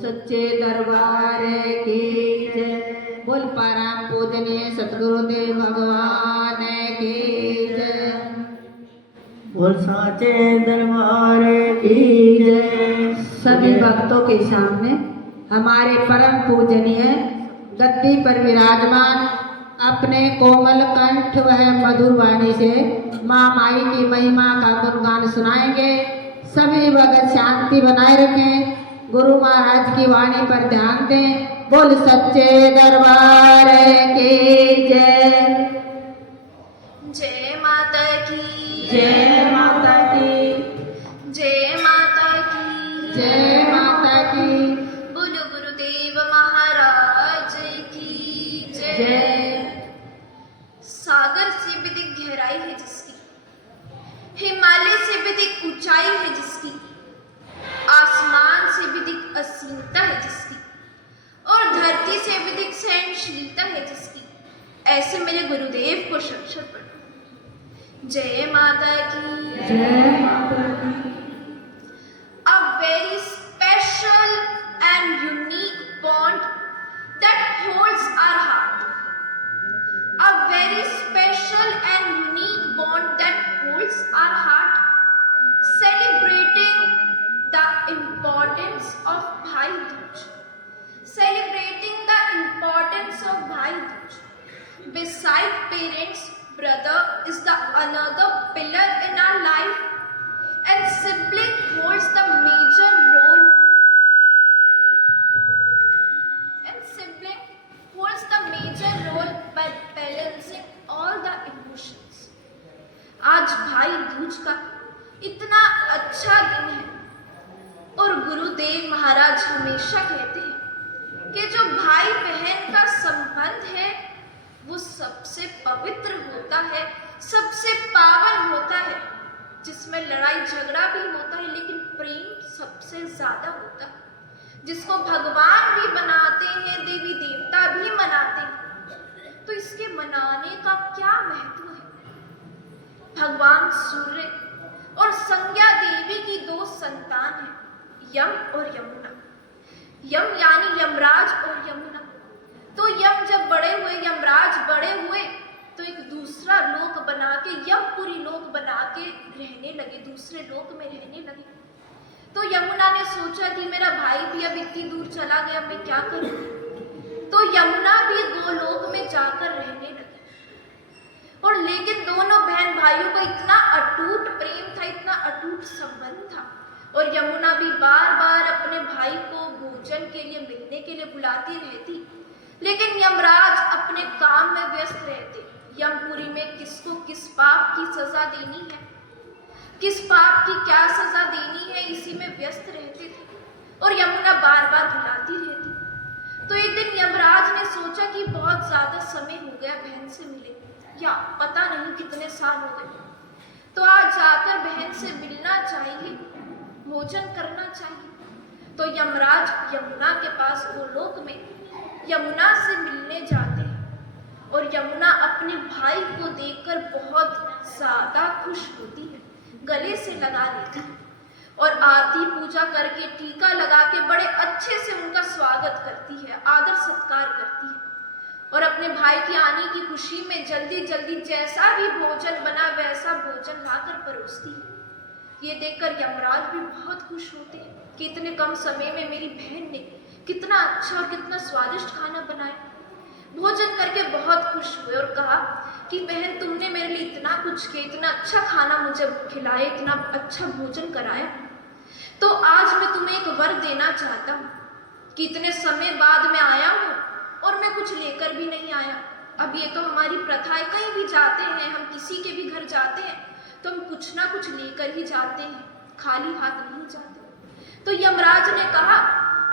सच्चे दरबार की जय। बोल परम पूजनीय सतगुरुदेव भगवान की जय। बोल साचे दरबार की जय। सभी भक्तों के सामने हमारे परम पूजनीय गद्दी पर विराजमान अपने कोमल कंठ वह मधुर वाणी से माँ माई की महिमा का गुणगान सुनाएंगे। सभी भगत शांति बनाए रखें, गुरु महाराज की वाणी पर ध्यान दें। बोल सच्चे दरबार की जय। जय माता की जय माता की जय माता की जय माता की बोलो गुरुदेव महाराज की जय। सागर से भी अधिक गहराई है जिसकी, हिमालय से भी अधिक ऊंचाई है जिसकी, आसमान से भी अधिक असीमता है जिसकी, और धरती से भी अधिक सहनशीलता है जिसकी, ऐसे मेरे गुरुदेव को शरण पढ़ो। जय माता की जय माता की। A very special and unique bond that holds our heart. A very special and unique bond that holds our heart, celebrating the importance of Bhai Dooj. Celebrating the importance of Bhai Dooj. Beside parents, brother is the another pillar in our life, and sibling holds the major role. By balancing all the emotions. आज भाई दूज का इतना अच्छा दिन है और गुरुदेव महाराज हमेशा कहते हैं कि जो भाई बहन का संबंध है वो सबसे पवित्र होता है, सबसे पावन होता है, जिसमें लड़ाई झगड़ा भी होता है लेकिन प्रेम सबसे ज्यादा होता है, जिसको भगवान भी मनाते हैं, देवी देवता भी मनाते हैं। तो इसके मनाने का क्या महत्व है? भगवान सूर्य और संज्ञा देवी की दो संतान हैं, यम और यमुना। यम यानी यमराज और यमुना। तो यम जब बड़े हुए, यमराज बड़े हुए तो एक दूसरा लोक बना के, यमपुरी लोक बना के रहने लगे, दूसरे लोक में रहने लगे। तो यमुना ने सोचा कि मेरा भाई भी अब इतनी दूर चला गया, मैं क्या करूं? तो यमुना भी गोलोक में जाकर रहने भाइयों का इतना अटूट प्रेम था, इतना अटूट संबंध था। और यमुना भी बार बार अपने भाई को भोजन के लिए, मिलने के लिए बुलाती रहती, लेकिन यमराज अपने काम में व्यस्त रहते। यमपुरी में किसको किस पाप की सजा देनी है, किस पाप की क्या सजा देनी है, इसी में व्यस्त रहते थे और यमुना बार बार बुलाती रहती। तो एक दिन यमराज ने सोचा कि बहुत ज्यादा समय हो गया बहन से मिले, या पता नहीं कितने साल हो गए, तो आज जाकर बहन से मिलना चाहिए, भोजन करना चाहिए। तो यमराज यमुना के पास गोलोक में यमुना से मिलने जाते हैं और यमुना अपने भाई को देखकर बहुत ज्यादा खुश होती है, गले से लगा लेती है और आरती पूजा करके टीका लगा के बड़े अच्छे से उनका स्वागत करती है, आदर सत्कार करती है और अपने भाई की आने की खुशी में जल्दी जल्दी जैसा भी भोजन बना वैसा भोजन लाकर परोसती है। ये देखकर यमराज भी बहुत खुश होते हैं कि इतने कम समय में मेरी बहन ने कितना अच्छा और कितना स्वादिष्ट खाना बनाया। भोजन करके बहुत खुश हुए और कहा कि बहन, तुमने मेरे लिए इतना कुछ किया, इतना अच्छा खाना मुझे खिलाया, इतना अच्छा भोजन कराया, तो आज मैं तुम्हें एक वर देना चाहता हूँ कि इतने समय बाद मैं आया हूँ और मैं कुछ लेकर भी नहीं आया। अब ये तो हमारी प्रथा है, कहीं भी जाते हैं, हम किसी के भी घर जाते हैं तो हम कुछ ना कुछ लेकर ही जाते हैं, खाली हाथ नहीं जाते। तो यमराज ने कहा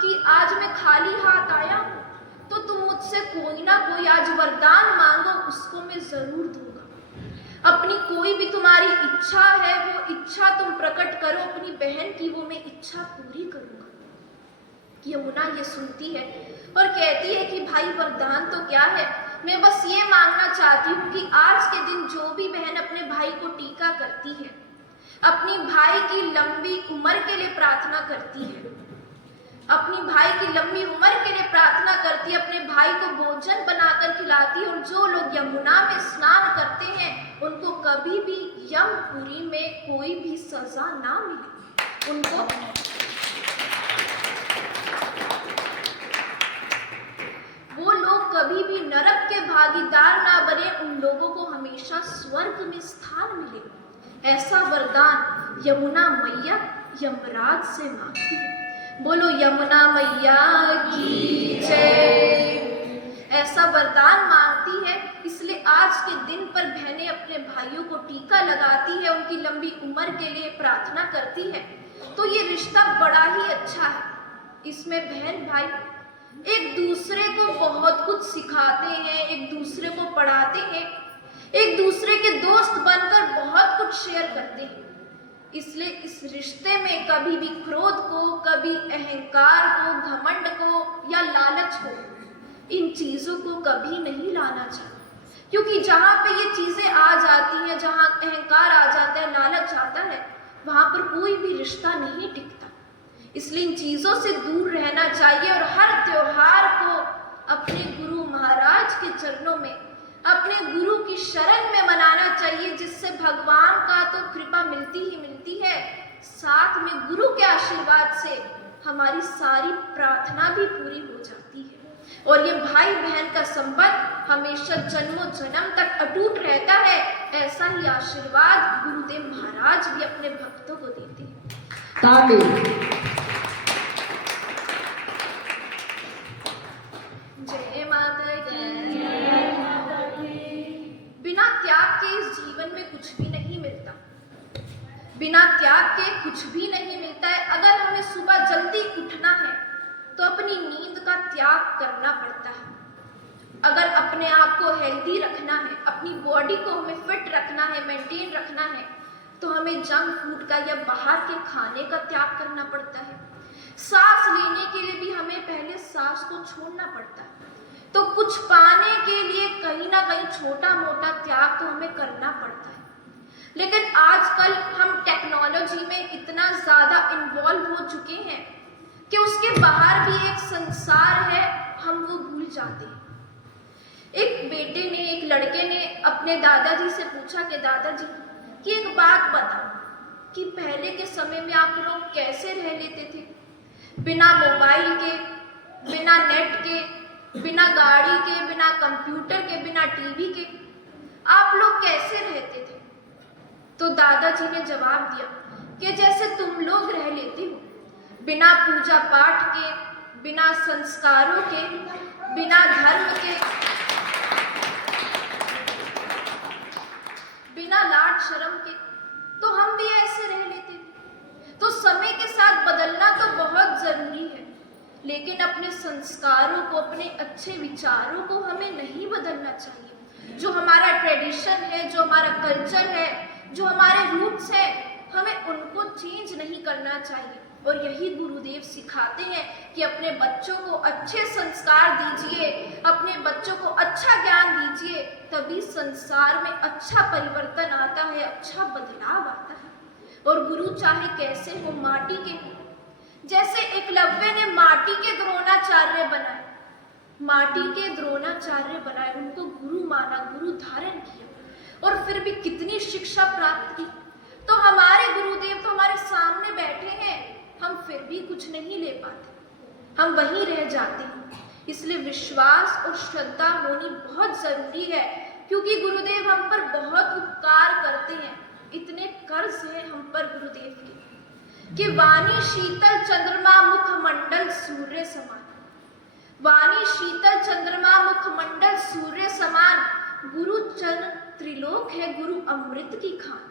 कि आज मैं खाली हाथ आया हूँ, तो तुम मुझसे कोई ना कोई आज वरदान मांगो, उसको मैं जरूर दूंगा। अपनी कोई भी तुम्हारी इच्छा है वो इच्छा तुम प्रकट करो, अपनी बहन की वो मैं इच्छा पूरी करूंगा। यमुना ये सुनती है और कहती है कि भाई वरदान तो क्या है, मैं बस ये मांगना चाहती हूँ कि आज के दिन जो भी बहन अपने भाई को टीका करती है, अपनी भाई की लंबी उम्र के लिए प्रार्थना करती है, अपनी भाई की लंबी उम्र के लिए प्रार्थना करती है, अपने भाई को भोजन बनाकर खिलाती है और जो लोग यमुना में स्नान करते हैं उनको कभी भी यमपुरी में कोई भी सजा ना मिले, उनको वो लोग कभी भी नरक के भागीदार ना बने, उन लोगों को हमेशा स्वर्ग में स्थान मिले। ऐसा वरदान यमुना मैया यमराज से मांगती है। बोलो यमुना मैया की जय। ऐसा वरदान मांगती है, इसलिए आज के दिन पर बहनें अपने भाइयों को टीका लगाती है, उनकी लंबी उम्र के लिए प्रार्थना करती है। तो ये रिश्ता बड़ा ही अच्छा है, इसमें बहन भाई एक दूसरे को बहुत कुछ सिखाते हैं, एक दूसरे को पढ़ाते हैं, एक दूसरे के दोस्त बनकर बहुत कुछ शेयर करते हैं। इसलिए इस रिश्ते में कभी भी क्रोध को, कभी अहंकार को, घमंड को या लालच को, इन चीजों को कभी नहीं लाना चाहिए, क्योंकि जहाँ पे ये चीजें आ जाती हैं, जहाँ अहंकार आ जाता है, लालच आता है, वहां पर कोई भी रिश्ता नहीं टिकता। इसलिए इन चीजों से दूर रहना चाहिए और हर त्योहार को अपने गुरु महाराज के चरणों में, अपने गुरु की शरण में मनाना चाहिए, जिससे भगवान का तो कृपा मिलती ही मिलती है, साथ में गुरु के आशीर्वाद से हमारी सारी प्रार्थना भी पूरी हो जाती है और ये भाई बहन का संबंध हमेशा जन्मों जन्म तक अटूट रहता है। ऐसा ही आशीर्वाद गुरुदेव महाराज भी अपने भक्तों को देते हैं। जय माता की। बिना त्याग के इस जीवन में कुछ भी नहीं मिलता, बिना त्याग के कुछ भी नहीं मिलता है। अगर हमें सुबह जल्दी उठना है तो अपनी नींद का त्याग करना पड़ता है। अगर अपने आप को हेल्दी रखना है, अपनी बॉडी को हमें फिट रखना है, मेंटेन रखना है, तो हमें जंक फूड का या बाहर के खाने का त्याग करना पड़ता है। सांस लेने के लिए भी हमें पहले सांस को छोड़ना पड़ता है। तो कुछ पाने के लिए कहीं ना कहीं छोटा मोटा त्याग तो हमें करना पड़ता है। लेकिन आजकल हम टेक्नोलॉजी में इतना ज्यादा इन्वॉल्व हो चुके हैं कि उसके बाहर भी एक संसार है, हम वो भूल जाते हैं। एक बेटे ने, एक लड़के ने अपने दादाजी से पूछा कि दादाजी कि एक बात बताओ कि पहले के समय में आप लोग कैसे रह लेते थे, बिना मोबाइल के, बिना नेट के, बिना गाड़ी के, बिना कंप्यूटर के, बिना टीवी के, आप लोग कैसे रहते थे? दादाजी ने जवाब दिया कि जैसे तुम लोग रह लेते हो, बिना पूजा पाठ के, बिना संस्कारों के, बिना धर्म के, बिना लाड शर्म के, तो हम भी ऐसे रह लेते थे। तो समय के साथ बदलना तो बहुत जरूरी है, लेकिन अपने संस्कारों को, अपने अच्छे विचारों को हमें नहीं बदलना चाहिए। जो हमारा ट्रेडिशन है, जो हमारा कल्चर है, जो हमारे रूट्स है, हमें उनको चेंज नहीं करना चाहिए। और यही गुरुदेव सिखाते हैं कि अपने बच्चों को अच्छे संस्कार दीजिए, अपने बच्चों को अच्छा ज्ञान दीजिए, तभी संसार में अच्छा परिवर्तन आता है, अच्छा बदलाव आता है। और गुरु चाहे कैसे हो, माटी के, जैसे एकलव्य ने माटी के द्रोणाचार्य बनाए, माटी के द्रोणाचार्य बनाए, उनको गुरु माना, गुरु धारण किया और फिर भी कितनी शिक्षा प्राप्त की। तो हमारे गुरुदेव तो हमारे सामने बैठे हैं, हम फिर भी कुछ नहीं ले पाते, हम वहीं रह जाते हैं। इसलिए विश्वास और श्रद्धा होनी बहुत जरूरी है, क्योंकि गुरुदेव हम पर बहुत उपकार करते हैं। इतने कर्ज हैं हम पर गुरुदेव के कि वाणी शीतल चंद्रमा मुख मंडल सूर्य समान, वाणी शीतल चंद्रमा मुख मंडल सूर्य समान, गुरु चरण त्रिलोक है, गुरु अमृत की खान।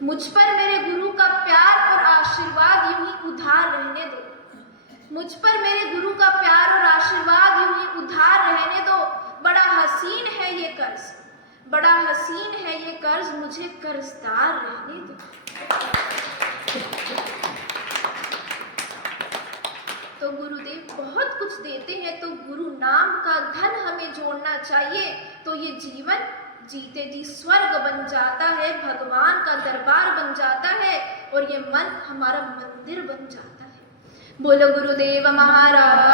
मुझ पर मेरे गुरु का प्यार और आशीर्वाद यूं ही उधार रहने दो, मुझ पर मेरे गुरु का प्यार और आशीर्वाद यूं ही उधार रहने दो। बड़ा हसीन है ये कर्ज, बड़ा हसीन है ये कर्ज, मुझे कर्जदार रहने दो। तो गुरुदेव बहुत कुछ देते हैं, तो गुरु नाम का धन हमें जोड़ना चाहिए, तो ये जीवन जीते जी स्वर्ग बन जाता है, भगवान का दरबार बन जाता है और ये मन हमारा मंदिर बन जाता है। बोलो गुरुदेव महाराज।